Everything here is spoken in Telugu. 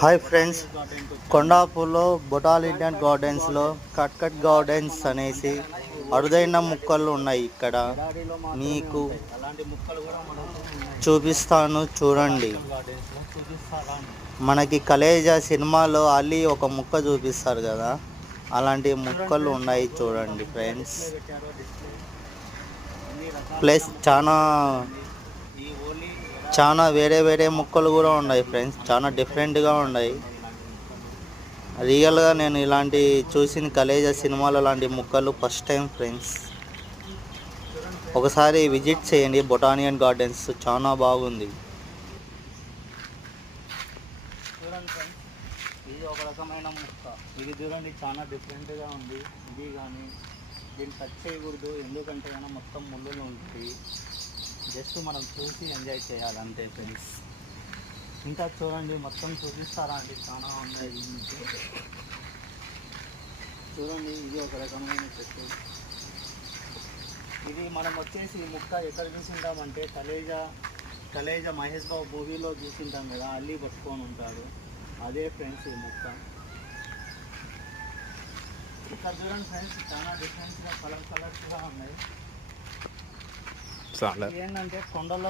హాయ్ ఫ్రెండ్స్, కొండాపూర్లో బొటానికల్ గార్డెన్స్లో కట్కట్ గార్డెన్స్ అనేసి అరుదైన మొక్కలు ఉన్నాయి. ఇక్కడ మీకు చూపిస్తాను చూడండి. మనకి కలేజా సినిమాలో అలీ ఒక మొక్క చూపిస్తారు కదా, అలాంటి మొక్కలు ఉన్నాయి చూడండి ఫ్రెండ్స్. ప్లస్ చాలా వేరే వేరే మొక్కలు కూడా ఉన్నాయి ఫ్రెండ్స్. చాలా డిఫరెంట్గా ఉన్నాయి. రియల్గా నేను ఇలాంటి చూసిన కలేజా సినిమాలో లాంటి మొక్కలు ఫస్ట్ టైం ఫ్రెండ్స్. ఒకసారి విజిట్ చేయండి బొటానికల్ గార్డెన్స్, చాలా బాగుంది. చూడండి ఫ్రెండ్స్, ఇది ఒక రకమైన మొక్క. ఇది చూడండి చాలా డిఫరెంట్గా ఉంది. ఇది కానీ దీన్ని టచ్ చేయకూడదు, ఎందుకంటే కానీ మొత్తం ముళ్ళులు ఉంటాయి. జస్ట్ మనం చూసి ఎంజాయ్ చేయాలి అంతే ఫ్రెండ్స్. ఇంకా చూడండి, మొత్తం చూపిస్తారా అండి, చాలా ఉన్నాయి. చూడండి, ఇది ఒక రకమైన చెట్టు. ఇది మనం వచ్చేసి ఈ మొక్క ఎక్కడ చూసింటామంటే కలేజా మహేష్ బాబు మూవీలో చూసింటాం కదా, అల్లి పట్టుకొని ఉంటాడు. అదే ఫ్రెండ్స్ ఈ మొక్క. ఇక్కడ చూడండి ఫ్రెండ్స్, చాలా డిఫరెంట్గా కలర్స్గా ఉన్నాయి. ఏంటంటే కొండల్లో